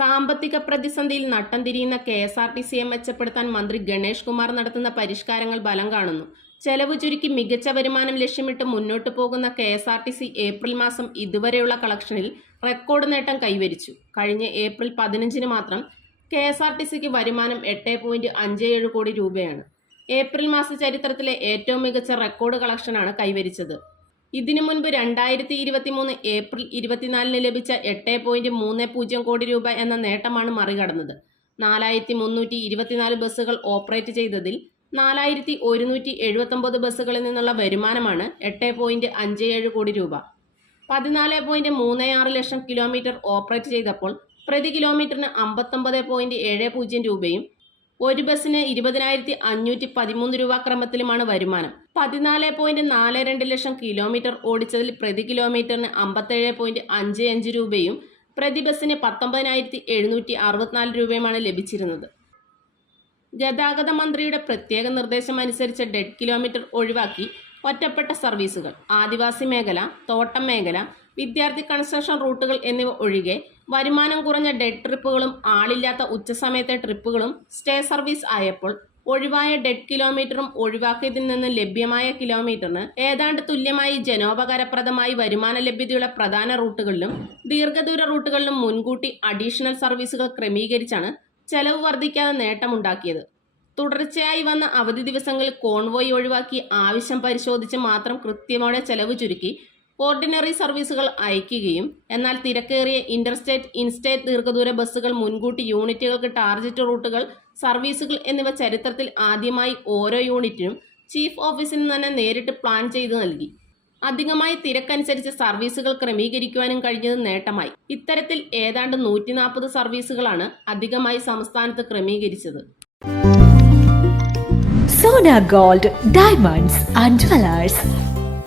സാമ്പത്തിക പ്രതിസന്ധിയിൽ നട്ടം തിരിയുന്ന കെ എസ് ആർ ടി സിയെ മെച്ചപ്പെടുത്താൻ മന്ത്രി ഗണേഷ് കുമാർ നടത്തുന്ന പരിഷ്കാരങ്ങൾ ബലം കാണുന്നു. ചെലവ് ചുരുക്കി മികച്ച വരുമാനം ലക്ഷ്യമിട്ട് മുന്നോട്ടു പോകുന്ന K S R T C April മാസം ഇതുവരെയുള്ള കളക്ഷനിൽ റെക്കോർഡ് നേട്ടം കൈവരിച്ചു. കഴിഞ്ഞ ഏപ്രിൽ പതിനഞ്ചിന് മാത്രം കെ എസ് ആർ ടി സിക്ക് വരുമാനം എട്ട് പോയിന്റ് അഞ്ച് ഏഴ് കോടി രൂപയാണ്. ഏപ്രിൽ മാസ ചരിത്രത്തിലെ ഏറ്റവും മികച്ച റെക്കോർഡ് കളക്ഷനാണ് കൈവരിച്ചത്. ഇതിനു മുൻപ് രണ്ടായിരത്തി ഇരുപത്തി മൂന്ന് ഏപ്രിൽ ഇരുപത്തിനാലിന് ലഭിച്ച എട്ട് പോയിന്റ് മൂന്ന് പൂജ്യം കോടി രൂപ എന്ന നേട്ടമാണ് മറികടന്നത്. നാലായിരത്തി മുന്നൂറ്റി ഇരുപത്തിനാല് ബസ്സുകൾ ഓപ്പറേറ്റ് ചെയ്തതിൽ നാലായിരത്തി ഒരുന്നൂറ്റി എഴുപത്തൊമ്പത് ബസ്സുകളിൽ നിന്നുള്ള വരുമാനമാണ് എട്ട് പോയിന്റ് അഞ്ച് ഏഴ് കോടി രൂപ. പതിനാല് പോയിന്റ് മൂന്ന് ആറ് ലക്ഷം കിലോമീറ്റർ ഓപ്പറേറ്റ് ചെയ്തപ്പോൾ പ്രതി കിലോമീറ്ററിന് അമ്പത്തൊമ്പത് പോയിന്റ് ഏഴ് പൂജ്യം രൂപയും ഒരു ബസ്സിന് ഇരുപതിനായിരത്തി അഞ്ഞൂറ്റി പതിമൂന്ന് രൂപ ക്രമത്തിലുമാണ് വരുമാനം. പതിനാല് പോയിന്റ് നാല് രണ്ട് ലക്ഷം കിലോമീറ്റർ ഓടിച്ചതിൽ പ്രതി കിലോമീറ്ററിന് അമ്പത്തേഴ് പോയിന്റ് അഞ്ച് അഞ്ച് രൂപയും പ്രതി ബസ്സിന് പത്തൊമ്പതിനായിരത്തി എഴുന്നൂറ്റി അറുപത്തിനാല് രൂപയുമാണ് ലഭിച്ചിരുന്നത്. ഗതാഗത മന്ത്രിയുടെ പ്രത്യേക നിർദ്ദേശം അനുസരിച്ച് ഡെഡ് കിലോമീറ്റർ ഒഴിവാക്കി ഒറ്റപ്പെട്ട സർവീസുകൾ. ആദിവാസി മേഖല തോട്ടം മേഖല വിദ്യാർത്ഥി കൺസ്ട്രക്ഷൻ റൂട്ടുകൾ എന്നിവ ഒഴികെ വരുമാനം കുറഞ്ഞ ഡെഡ് ട്രിപ്പുകളും ആളില്ലാത്ത ഉച്ചസമയത്തെ ട്രിപ്പുകളും സ്റ്റേ സർവീസ് ആയപ്പോൾ ഒഴിവായ ഡെഡ് കിലോമീറ്ററും ഒഴിവാക്കിയതിൽ നിന്ന് ലഭ്യമായ കിലോമീറ്ററിന് ഏതാണ്ട് തുല്യമായി ജനോപകാരപ്രദമായി വരുമാന ലഭ്യതയുള്ള പ്രധാന റൂട്ടുകളിലും ദീർഘദൂര റൂട്ടുകളിലും മുൻകൂട്ടി അഡീഷണൽ സർവീസുകൾ ക്രമീകരിച്ചാണ് ചെലവ് വർദ്ധിക്കാതെ നേട്ടമുണ്ടാക്കിയത്. തുടർച്ചയായി വന്ന അവധി ദിവസങ്ങളിൽ കോൺവോയ് ഒഴിവാക്കി ആവശ്യം പരിശോധിച്ച് മാത്രം കൃത്യമായ ചെലവ് ചുരുക്കി ഓർഡിനറി സർവീസുകൾ അയക്കുകയും എന്നാൽ തിരക്കേറിയ ഇന്റർസ്റ്റേറ്റ് ഇൻസ്റ്റേറ്റ് ദീർഘദൂര ബസ്സുകൾ മുൻകൂട്ടി യൂണിറ്റുകൾക്ക് ടാർജറ്റ് റൂട്ടുകൾ സർവീസുകൾ എന്നിവ ചരിത്രത്തിൽ ആദ്യമായി ഓരോ യൂണിറ്റിനും ചീഫ് ഓഫീസിൽ നിന്ന് തന്നെ നേരിട്ട് പ്ലാൻ ചെയ്ത് നൽകി. അധികമായി തിരക്കനുസരിച്ച് സർവീസുകൾ ക്രമീകരിക്കുവാനും കഴിഞ്ഞത് നേട്ടമായി. ഇത്തരത്തിൽ ഏതാണ്ട് നൂറ്റി നാൽപ്പത് സർവീസുകളാണ് അധികമായി സംസ്ഥാനത്ത് ക്രമീകരിച്ചത്. Sona gold diamonds and jewellers